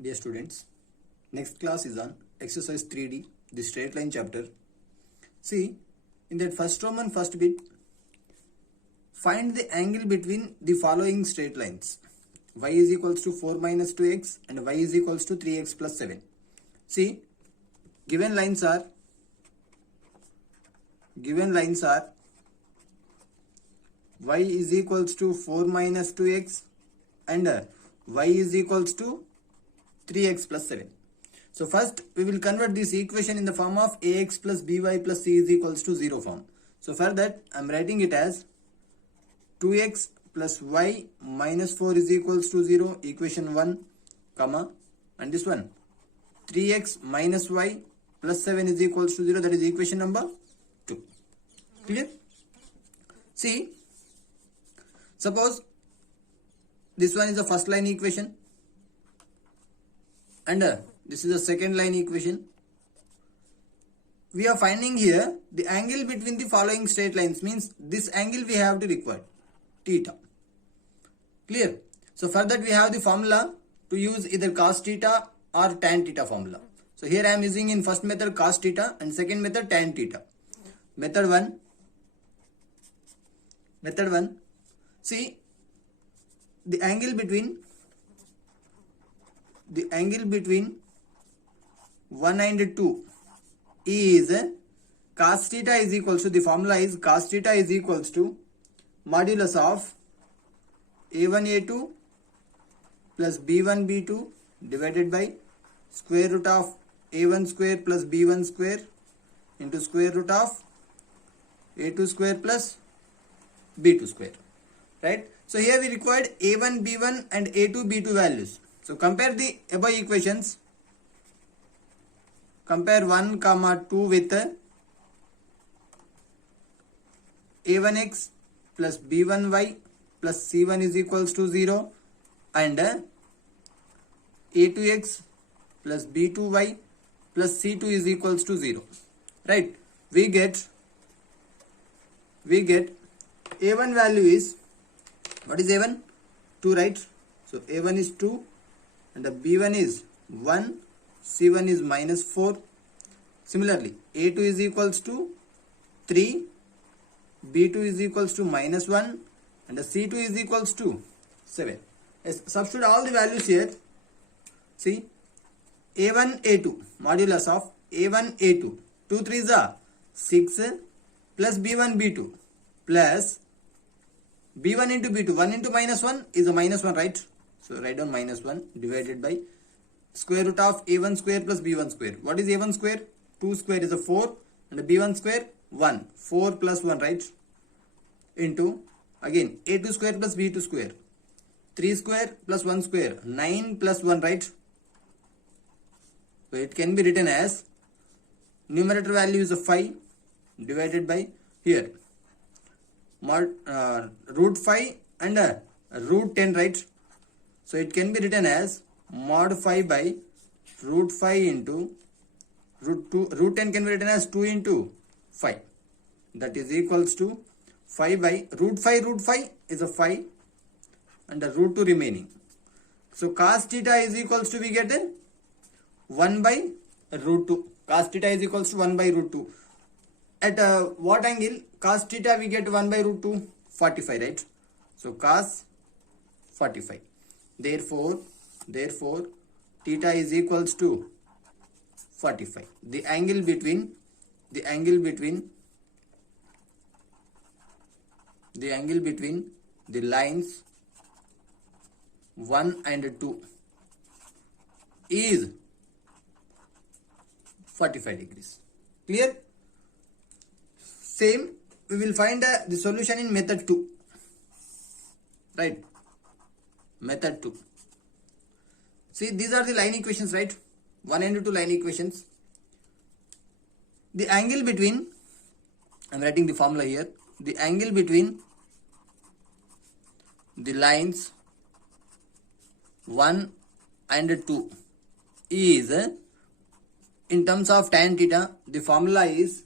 Dear students, next class is on exercise 3D, the straight line chapter. See, in that first Roman first bit, find the angle between the following straight lines. Y is equals to 4 minus 2x and y is equals to 3x plus 7. See, given lines are y is equals to 4 minus 2x and y is equals to 3x plus 7. So first we will convert this equation in the form of ax plus by plus c is equals to 0 form. So for that I am writing it as 2x plus y minus 4 is equals to 0, equation 1, comma, and this one 3x minus y plus 7 is equals to 0, that is equation number 2. Clear? See, suppose this one is the first line equation and this is the second line equation. We are finding here the angle between the following straight lines, means this angle we have to require, theta. Clear? So for that we have the formula to use either cos theta or tan theta formula. So here I am using in first method cos theta and second method tan theta. Method 1, see, the angle between 1 and 2 is cos theta is equals to, the formula is cos theta is equals to modulus of a1 a2 plus b1 b2 divided by square root of a1 square plus b1 square into square root of a2 square plus b2 square, right? So here we required a1 b1 and a2 b2 values. So compare the above equations. Compare 1 comma 2 with a1x plus b1y plus c1 is equals to 0 and a2x plus b2y plus c2 is equals to 0, right? We get a1 value is, what is a1? 2, right? So a1 is 2 and the b1 is 1, c1 is minus 4. Similarly, a2 is equals to 3, b2 is equals to minus 1 and the c2 is equals to 7. Yes, substitute all the values here. See, a1 a2 modulus of a1 a2, 2 3s are 6 plus b1 b2 plus b1 into b2, 1 into minus 1 is a minus 1, right? So write down minus 1 divided by square root of a1 square plus b1 square. What is a1 square? 2 square is a 4 and b1 square 1, 4 plus 1, right? Into again a2 square plus b2 square, 3 square plus 1 square, 9 plus 1, right? So it can be written as numerator value is a 5 divided by here root 5 and root 10, right? So it can be written as mod 5 by root 5 into root 2. Root 10 can be written as 2 into 5. That is equals to 5 by root 5. Root 5 is a 5 and the root 2 remaining. So cos theta is equals to, we get 1 by root 2. Cos theta is equals to 1 by root 2. At what angle? Cos theta we get 1 by root 2, 45, right? So cos 45. Therefore theta is equals to 45. The angle between the lines 1 and 2 is 45 degrees. Clear? Same, we will find the solution in method 2, right? Method 2. See, these are the line equations, right? 1 and 2 line equations. The angle between, I am writing the formula here, the angle between the lines 1 and 2 is, in terms of tan theta, the formula is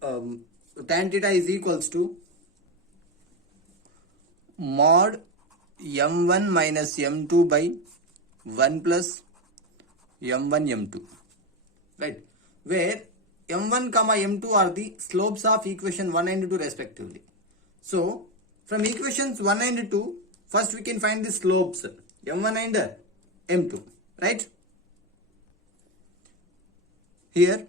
tan theta is equals to mod m1 minus m2 by 1 plus m1 m2, right, where m1 comma m2 are the slopes of equation 1 and 2 respectively. So from equations 1 and 2, first we can find the slopes m1 and m2, right? Here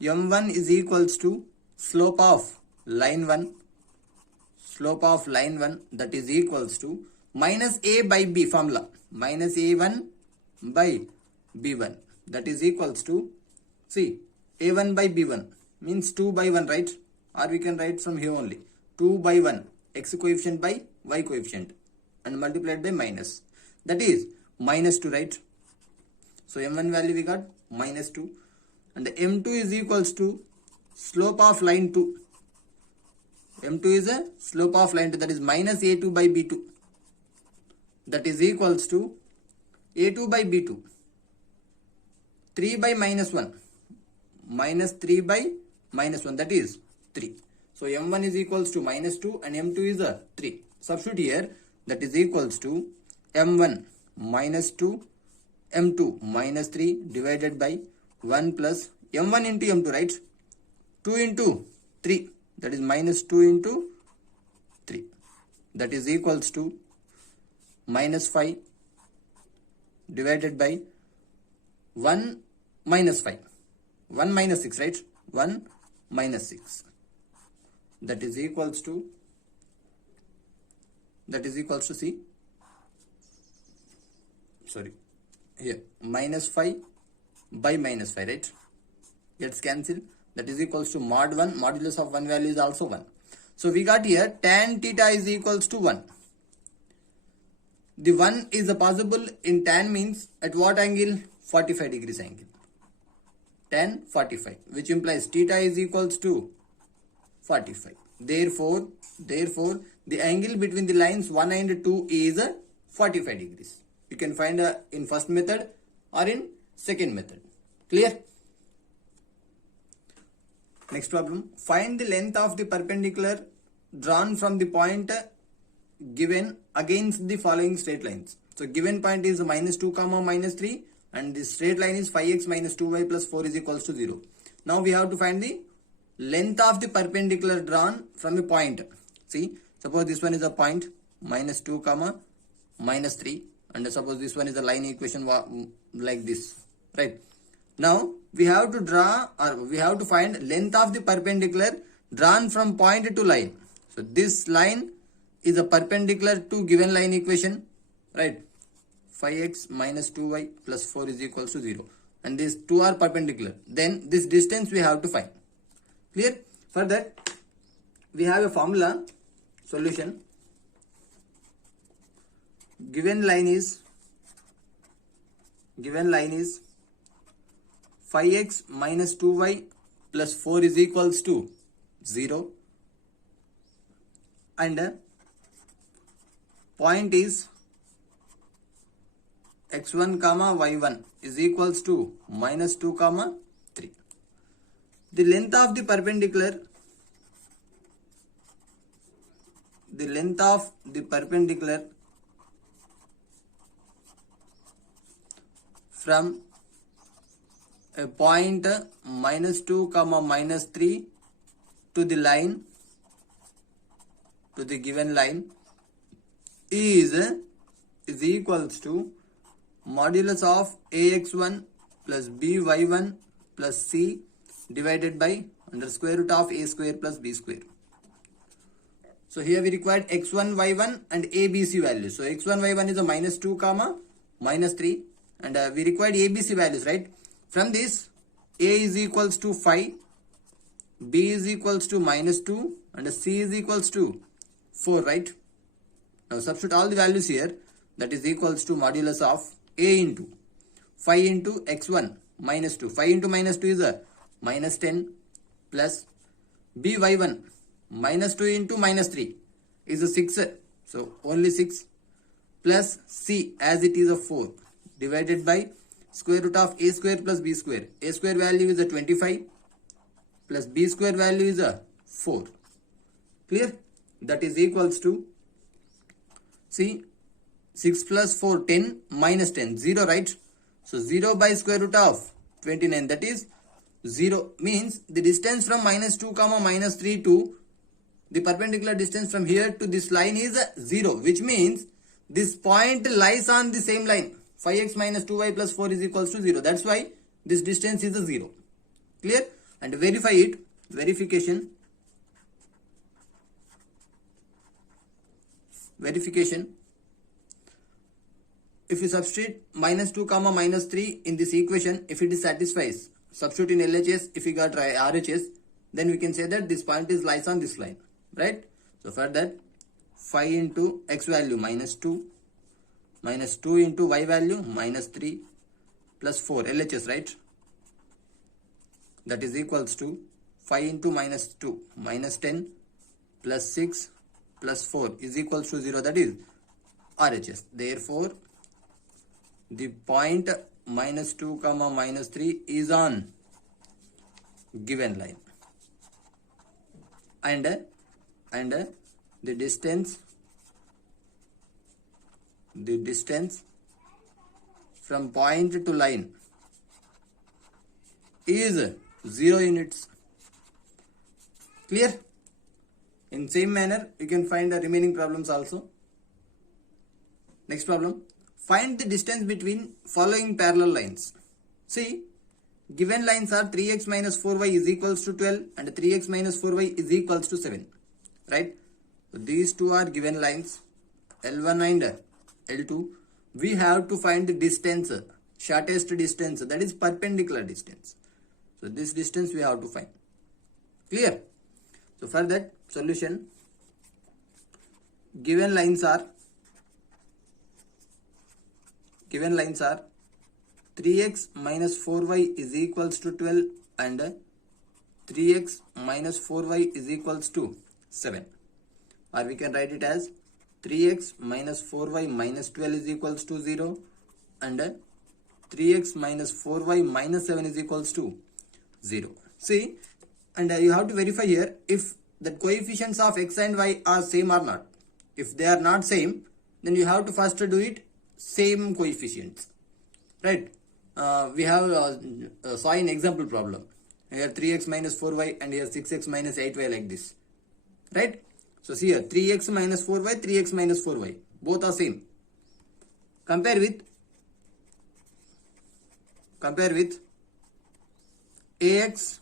m1 is equals to slope of line 1, that is equals to minus a by b formula, minus a1 by b1, that is equals to, see, a1 by b1 means 2 by 1, right? Or we can write from here only 2 by 1, x coefficient by y coefficient, and multiplied by minus, that is minus 2, right? So m1 value we got minus 2, and the m2 is equals to slope of line 2. m2 is a slope of line 2, that is minus a2 by b2, that is equals to a2 by b2, 3 by minus 1, minus 3 by minus 1, that is 3. So m1 is equals to minus 2 and m2 is a 3. Substitute here, that is equals to m1 minus 2, m2 minus 3 divided by 1 plus m1 into m2, right? 2 into 3, that is minus 2 into 3, that is equals to minus 5 divided by 1 minus 5, 1 minus 6, right? 1 minus 6, that is equals to see, sorry, here minus 5 by minus 5, right? Gets cancelled, that is equals to mod 1, modulus of 1 value is also 1. So we got here tan theta is equals to 1. The 1 is a possible in tan means at what angle? 45 degrees angle. Tan 45, which implies theta is equals to 45. Therefore, the angle between the lines 1 and 2 is 45 degrees. You can find in first method or in second method. Clear? Next problem. Find the length of the perpendicular drawn from the point given against the following straight lines. So given point is minus 2 comma minus 3 and the straight line is 5x minus 2y plus 4 is equals to 0. Now we have to find the length of the perpendicular drawn from a point. See, suppose this one is a point minus 2 comma minus 3 and suppose this one is a line equation like this, right? Now we have to draw, or we have to find length of the perpendicular drawn from point to line. So this line is a perpendicular to given line equation, right? 5x minus 2y plus 4 is equals to 0, and these two are perpendicular. Then this distance we have to find. Clear? For that we have a formula solution. Given line is 5x minus 2y plus 4 is equals to 0, and point is x1 comma y1 is equals to minus 2 comma 3. The length of the perpendicular from a point minus 2 comma minus 3 to the line, to the given line, is equals to modulus of ax1 plus by1 plus c divided by under square root of a square plus b square. So here we required x1 y1 and abc values. So x1 y1 is a minus 2 comma minus 3, and we required abc values, right? From this, a is equals to 5, b is equals to minus 2 and c is equals to 4, right? Now substitute all the values here, that is equals to modulus of a into 5 into x1 minus 2. 5 into minus 2 is a minus 10 plus b y1 minus 2 into minus 3 is a 6. So only 6 plus c as it is a 4 divided by square root of a square plus b square. A square value is a 25 plus b square value is a 4. Clear? That is equals to, see, 6 plus 4, 10 minus 10, 0, right? So 0 by square root of 29, that is 0, means the distance from minus 2 comma minus 3 to the perpendicular distance from here to this line is 0, which means this point lies on the same line. 5x minus 2y plus 4 is equals to 0. That's why this distance is a 0. Clear? And verify it. Verification. If you substitute minus 2 comma minus 3 in this equation, if it satisfies, substitute in LHS, if we got RHS, then we can say that this point is lies on this line, right? So for that, 5 into x value minus 2 into y value minus 3 plus 4 LHS, right? That is equals to 5 into minus 2 minus 10 plus 6 plus 4 is equals to 0, that is RHS. Therefore, the point minus 2 comma minus 3 is on given line, and the distance from point to line is 0 units. Clear? In same manner, you can find the remaining problems also. Next problem. Find the distance between following parallel lines. See, given lines are 3x minus 4y is equals to 12 and 3x minus 4y is equals to 7. Right? So these two are given lines, L1 and L2. We have to find the distance, shortest distance, that is perpendicular distance. So this distance we have to find. Clear? So for that, solution. Given lines are 3x minus 4y is equals to 12 and 3x minus 4y is equals to 7. Or we can write it as 3x minus 4y minus 12 is equals to 0 and 3x minus 4y minus 7 is equals to 0. See, and you have to verify here if the coefficients of x and y are same or not. If they are not same, then you have to first do it same coefficients, right? We have saw an example problem. Here 3x minus 4y and here 6x minus 8y like this, right? So see here 3x minus 4y, 3x minus 4y, both are same. Compare with ax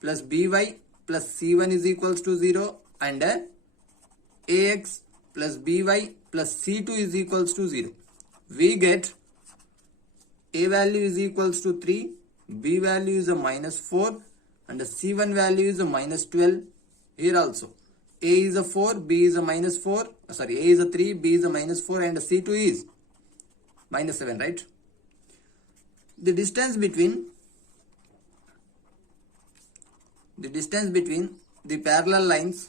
plus by plus c1 is equals to 0 and ax plus by plus c2 is equals to 0. We get a value is equals to 3, b value is a minus 4 and the c1 value is a minus 12. Here also a is a 4, b is a minus 4, sorry, a is a 3, b is a minus 4 and c2 is minus 7, right? The distance between the parallel lines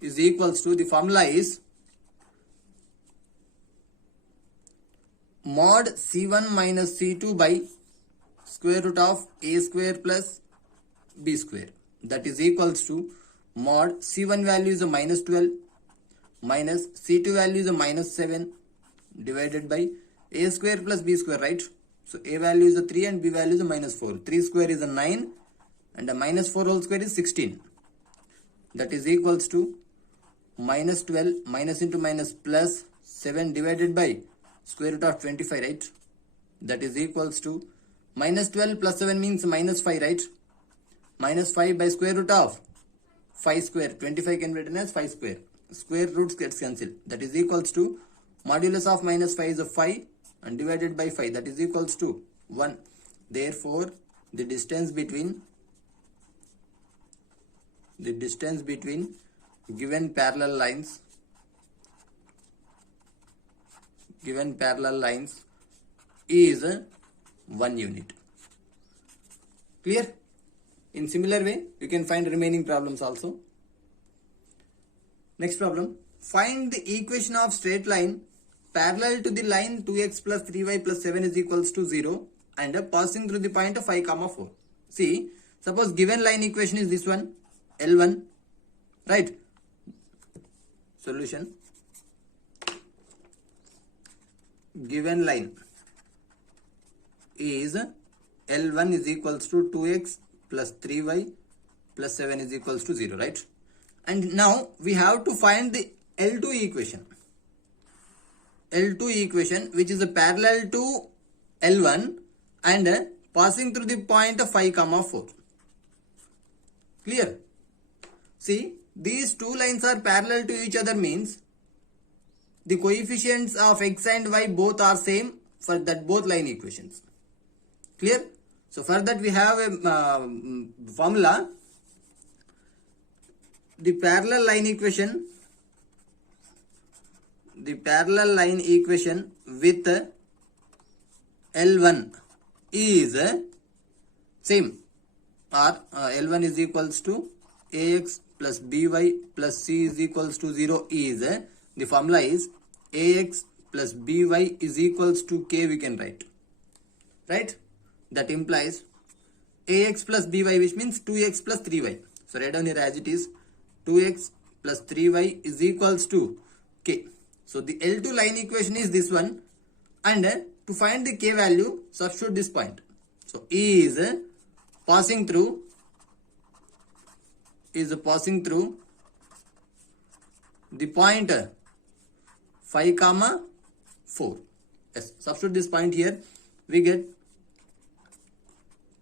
is equals to, the formula is mod c1 minus c2 by square root of a square plus b square. That is equals to mod c1 value is a minus 12 minus c2 value is a minus 7 divided by a square plus b square, right? So a value is a 3 and b value is a minus 4. 3 square is a 9 and a minus 4 whole square is 16. That is equals to minus 12 minus into minus plus 7 divided by square root of 25, right? That is equals to minus 12 plus 7 means minus 5, right? Minus 5 by square root of 5 square. 25 can be written as 5 square. Square roots gets cancelled. That is equals to modulus of minus 5 is a 5 and divided by 5, that is equals to 1. Therefore, the distance between given parallel lines is 1 unit. Clear? In similar way, you can find remaining problems also. Next problem. Find the equation of straight line parallel to the line 2x plus 3y plus 7 is equals to 0 and passing through the point of 5 comma 4. See, suppose given line equation is this one, L1, right? solution. Given line is L1 is equals to 2x plus 3y plus 7 is equals to 0, right? And now we have to find the L2 equation. L2 equation which is a parallel to L1 and passing through the point 5, 4. Clear? See, these two lines are parallel to each other means the coefficients of x and y both are same for that both line equations. Clear? So for that we have a formula. The parallel line equation with L1 is same, or L1 is equals to ax plus by plus c is equals to 0 is the formula is ax plus by is equals to k, we can write, right? That implies ax plus by, which means 2x plus 3y. So write down here as it is, 2x plus 3y is equals to k. So the L2 line equation is this one, and to find the k value, substitute this point. So E is passing through the point 5, 4. Yes, substitute this point here. We get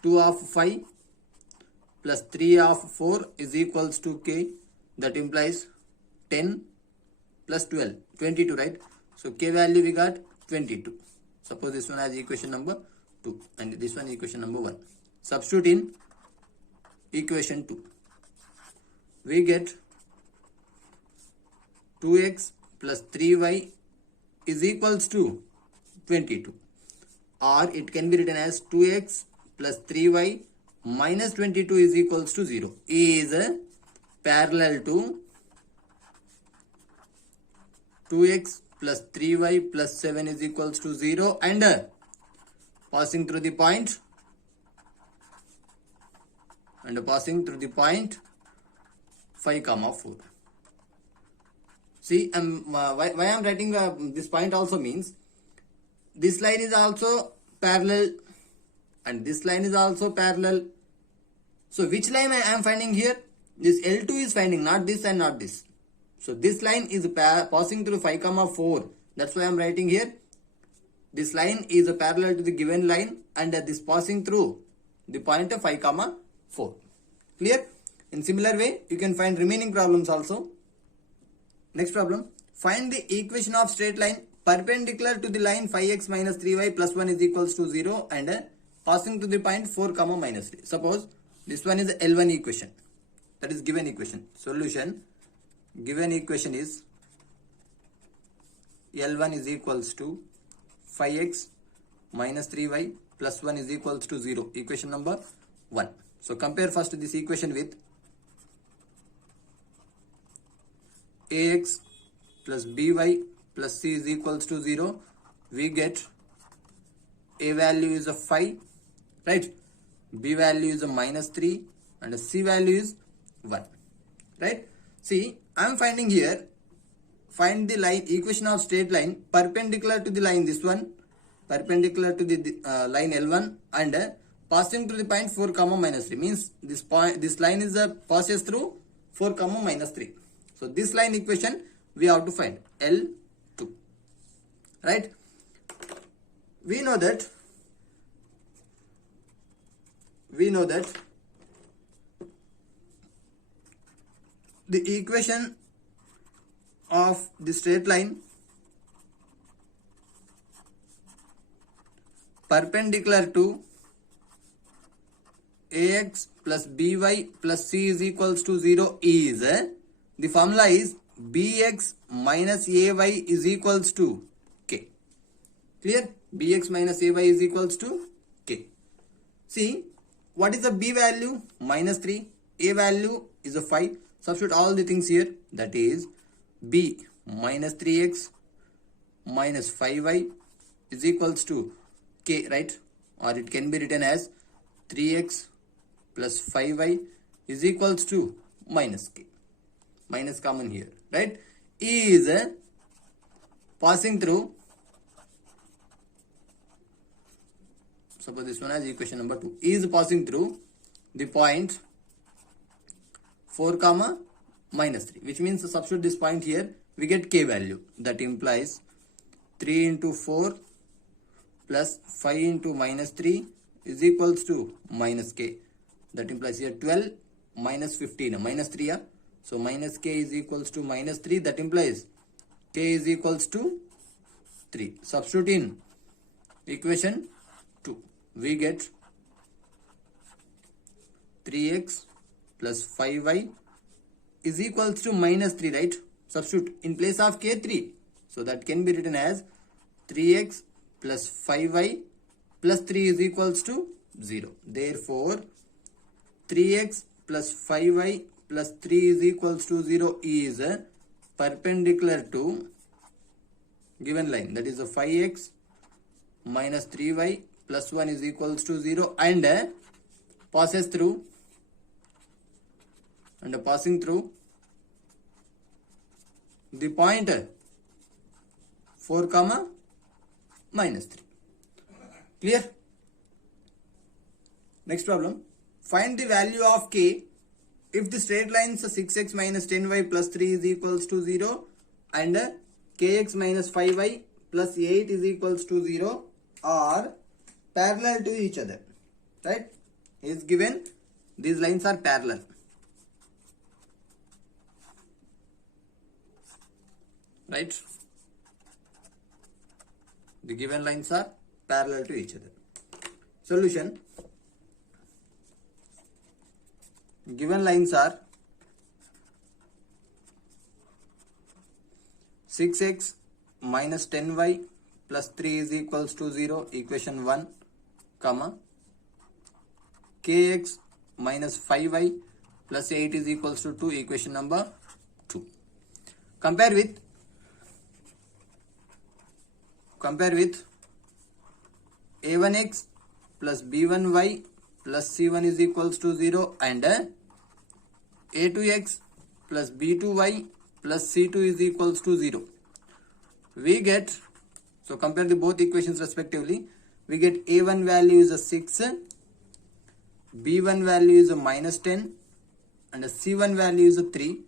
2 of 5 plus 3 of 4 is equals to k. That implies 10 plus 12, 22, right? So k value we got 22. Suppose this one has equation number 2 and this one equation number 1. Substitute in equation 2. We get 2x plus 3y is equals to 22, or it can be written as 2x plus 3y minus 22 is equals to 0 is parallel to 2x plus 3y plus 7 is equals to 0 and passing through the point 5, 4. See, why I am writing this point also means this line is also parallel and this line is also parallel. So which line I am finding here? This L2 is finding, not this and not this. So this line is passing through 5, 4. That's why I am writing here. This line is parallel to the given line and this passing through the point 5, 4. Clear? In similar way, you can find remaining problems also. Next problem. Find the equation of straight line perpendicular to the line 5x minus 3y plus 1 is equals to 0 and passing to the point 4, minus 3. Suppose this one is the L1 equation. That is given equation. Solution. Given equation is L1 is equals to 5x minus 3y plus 1 is equals to 0. Equation number 1. So compare first this equation with ax plus by plus c is equals to 0. We get a value is a 5, right? B value is a minus 3 and c value is 1, right? See, I am finding here, find the line equation of straight line perpendicular to the line, this one perpendicular to the line L1 and passing through the point 4, minus 3 means this line is passes through 4, minus 3. So this line equation we have to find L2, right? We know that the equation of the straight line perpendicular to ax plus by plus c is equals to 0 is the formula is bx minus ay is equals to k. Clear? Bx minus ay is equals to k. See, what is the b value? Minus 3. A value is a 5. Substitute all the things here. That is b minus 3x minus 5y is equals to k, right? Or it can be written as 3x plus 5y is equals to minus k. Minus common here, right? E is passing through, suppose this one as equation number 2, E is passing through the point 4 comma minus 3, which means to substitute this point here, we get k value. That implies 3 into 4 plus 5 into minus 3 is equals to minus k. That implies here 12 minus 15, minus 3. So minus k is equals to minus 3. That implies k is equals to 3. Substitute in equation 2. We get 3x plus 5y is equals to minus 3, right? Substitute in place of k 3. So that can be written as 3x plus 5y plus 3 is equals to 0. Therefore, 3x plus 5y plus 3 is equals to 0 is perpendicular to given line. That is a 5x minus 3y plus 1 is equals to 0 and passes through and passing through the point 4 comma minus 3. Clear? Next problem. Find the value of k if the straight lines 6x minus 10y plus 3 is equals to 0 and kx minus 5y plus 8 is equals to 0 are parallel to each other. Right? Is given these lines are parallel. Right? The given lines are parallel to each other. Solution. Given lines are 6x minus 10y plus 3 is equals to 0, equation 1, comma, kx minus 5y plus 8 is equals to 2, equation number 2. Compare with a1x plus b1y plus c1 is equals to 0 and a2x plus b2y plus c2 is equals to 0. We get, so compare the both equations respectively, we get a1 value is a 6, b1 value is a minus 10 and a c1 value is a 3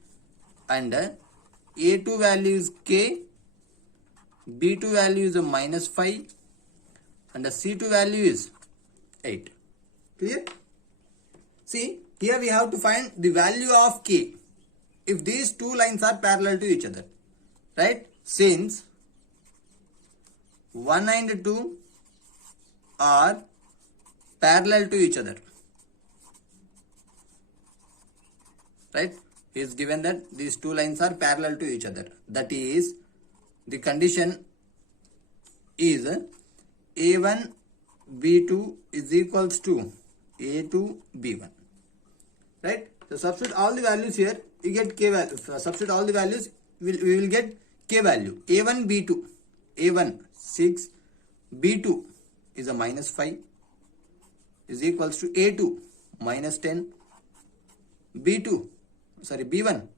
and a2 value is k, b2 value is a minus 5 and the c2 value is 8. Clear? See, here we have to find the value of k if these two lines are parallel to each other. Right? Since 1 and 2 are parallel to each other. Right? It is given that these two lines are parallel to each other. That is, the condition is a1 b2 is equals to a2 b1. Right? So substitute all the values here, you get k value. Substitute all the values, we will get k value. a1 b2, a1 6, b2 is a minus 5 is equals to a2 minus 10, b1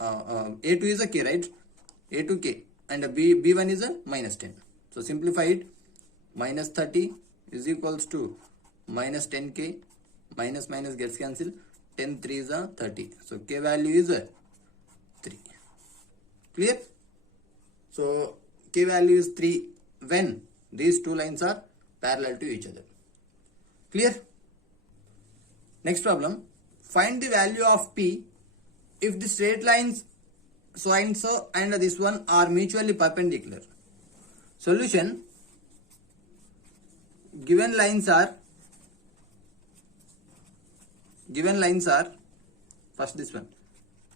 a2 is a k, right? a2 k and b1 is a minus 10. So simplify it. Minus 30 is equals to minus 10k. Minus minus gets cancelled. 10 3 is a 30. So k value is a 3. Clear? So k value is 3 when these two lines are parallel to each other. Clear? Next problem. Find the value of p if the straight lines so and so and this one are mutually perpendicular. Solution. Given lines are first this one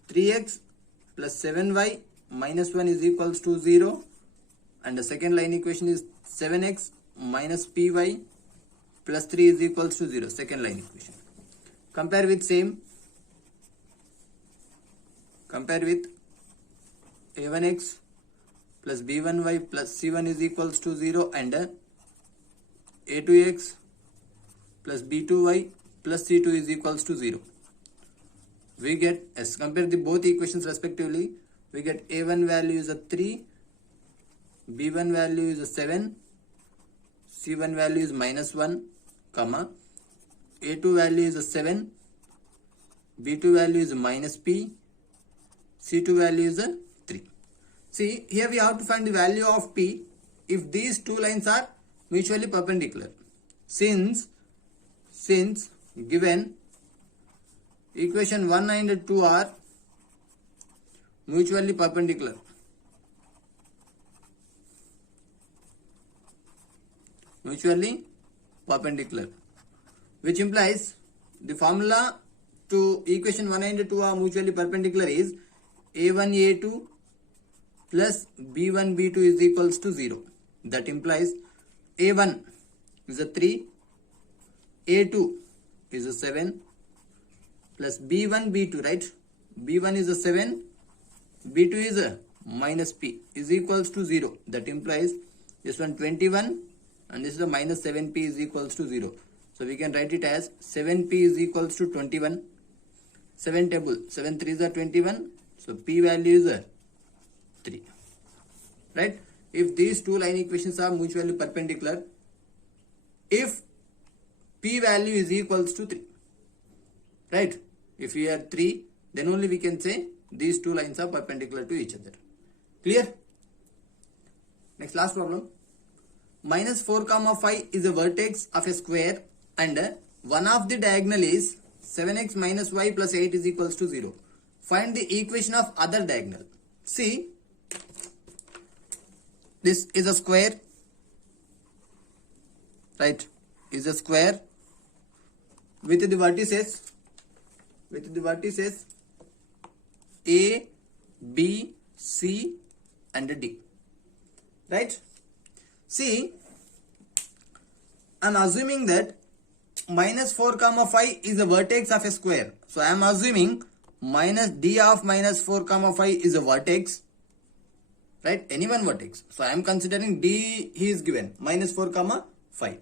3x plus 7y minus 1 is equals to 0 and the second line equation is 7x minus py plus 3 is equals to 0, second line equation. Compare with a1x plus b1y plus c1 is equals to 0 and a2x plus b2y plus c2 is equals to 0. we get, as compare the both equations respectively, we get a1 value is a 3, b1 value is a 7, c1 value is -1, comma, a2 value is a 7, b2 value is minus p, c2 value is a 3. See, here we have to find the value of p if these two lines are mutually perpendicular. Since given equation 1 and 2 are mutually perpendicular, which implies the formula to equation 1 and 2 are mutually perpendicular is a1 a2 plus b1 b2 is equals to 0. That implies a1 is a 3, a2 is a 7 plus b1 b2, right? b1 is a 7, b2 is a minus p is equals to 0. That implies this one 21 and this is a minus 7p is equals to 0. So we can write it as 7p is equals to 21. 7 table, 7 3s are 21. So p value is a 3. Right? If these two line equations are mutually perpendicular, if p value is equals to 3. Right? If we have 3, then only we can say these two lines are perpendicular to each other. Clear? Next, last problem. Minus 4 comma 5 is a vertex of a square and one of the diagonal is 7x minus y plus 8 is equals to 0. Find the equation of other diagonal. See, this is a square, right? Is a square with the vertices A, B, C and D, right? See, I am assuming that minus 4 comma 5 is a vertex of a square. So I am assuming minus d of minus 4 comma 5 is a vertex, right? Any one vertex. So I am considering d he is given minus 4 comma 5.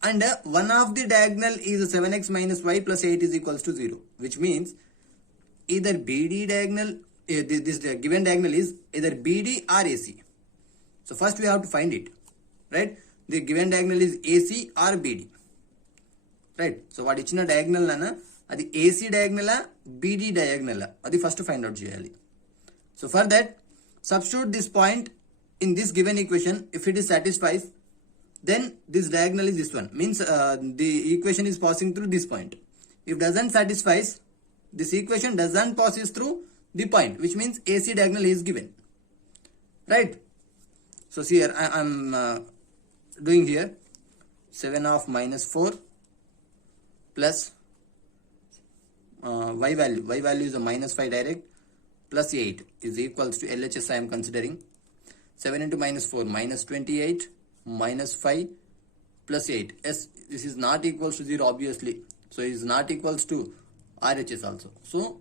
And one of the diagonal is 7x minus y plus 8 is equals to 0. Which means either BD diagonal, this given diagonal is either BD or AC. So first we have to find it, right? The given diagonal is AC or BD, right? So what ichina diagonal nana adi AC diagonal BD diagonal adi first find out cheyali. So for that, substitute this point in this given equation. If it is satisfies, then this diagonal is this one, means the equation is passing through this point. If doesn't satisfies, this equation doesn't passes through the point, which means AC diagonal is given, right? So see here I am doing here 7 of minus 4 plus y value is a minus 5 direct plus 8 is equals to LHS I am considering 7 into minus 4 minus 28 minus 5 plus 8. Yes, this is not equals to 0 obviously. So it is not equals to RHS also. So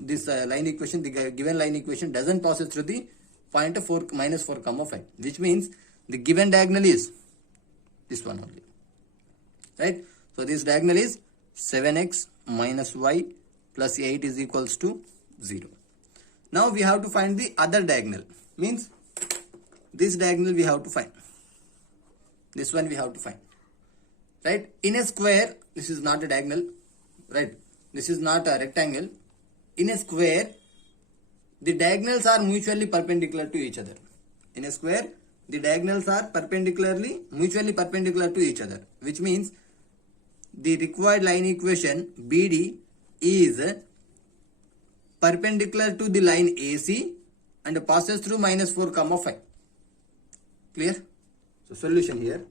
this line equation, the given line equation doesn't pass through the point of 4 minus 4 comma 5, which means the given diagonal is this one only, right? So this diagonal is 7x minus y plus 8 is equals to 0. Now we have to find the other diagonal, means this diagonal we have to find. This one we have to find, right? In a square, this is not a diagonal, right? This is not a rectangle. In a square, the diagonals are mutually perpendicular to each other. In a square, the diagonals are mutually perpendicular to each other, which means the required line equation BD is perpendicular to the line AC and passes through minus 4 comma 5. Clear? So solution here,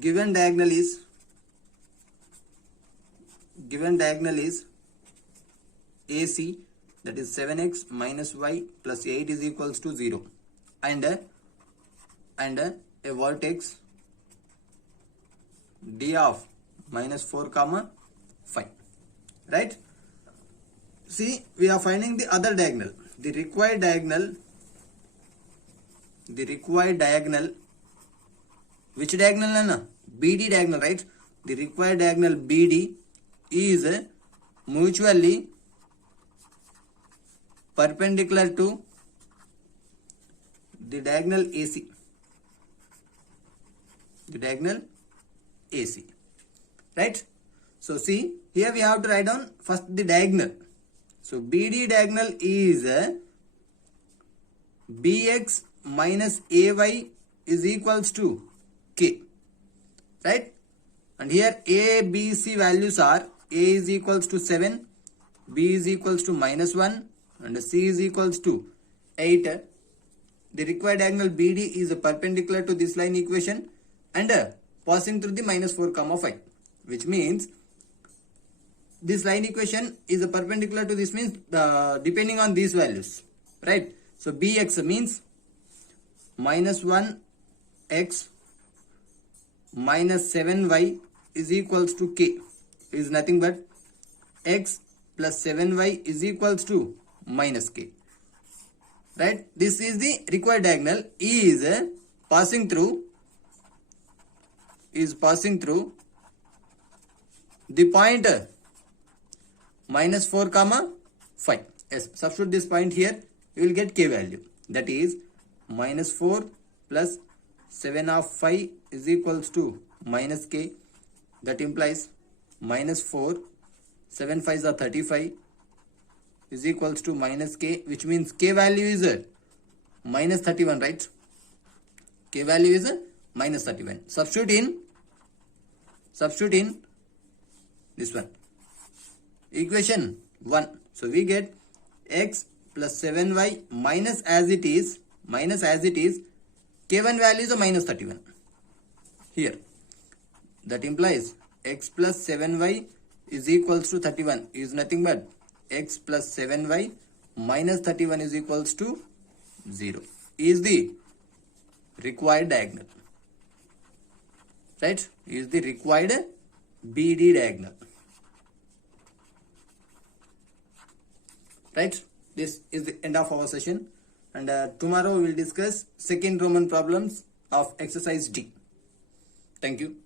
given diagonal is AC, that is 7x minus y plus 8 is equals to 0, and a vertex d of minus 4 comma 5, right? See, we are finding the other diagonal, the required diagonal, which diagonal nana? BD diagonal, right? The required diagonal BD is mutually perpendicular to the diagonal AC. The diagonal AC. Right? So see, here we have to write down first the diagonal. So BD diagonal is BX minus AY is equals to K. Right? And here A, B, C values are A is equals to 7, B is equals to -1 and C is equals to 8. The required diagonal BD is perpendicular to this line equation and passing through the -4, 5, which means this line equation is perpendicular to this, means depending on these values, right? So BX means -1x minus 7y is equals to K, is nothing but x plus 7y is equals to minus K. Right? This is the required diagonal is passing through the point -4, 5. Yes, substitute this point here, you will get K value. That is -4 plus 7 of 5 is equals to minus K. That implies -4, 7 5s are 35 is equals to minus K, which means K value is minus 31, right? K value is minus 31. Substitute in this one. Equation 1. So we get x plus 7y minus as it is, K1 value is a minus 31 here. That implies x plus 7y is equals to 31 is nothing but x plus 7y minus 31 is equals to 0 is the required diagonal. Right? Is the required BD diagonal. Right? This is the end of our session, and tomorrow we will discuss second Roman problems of exercise D. Thank you.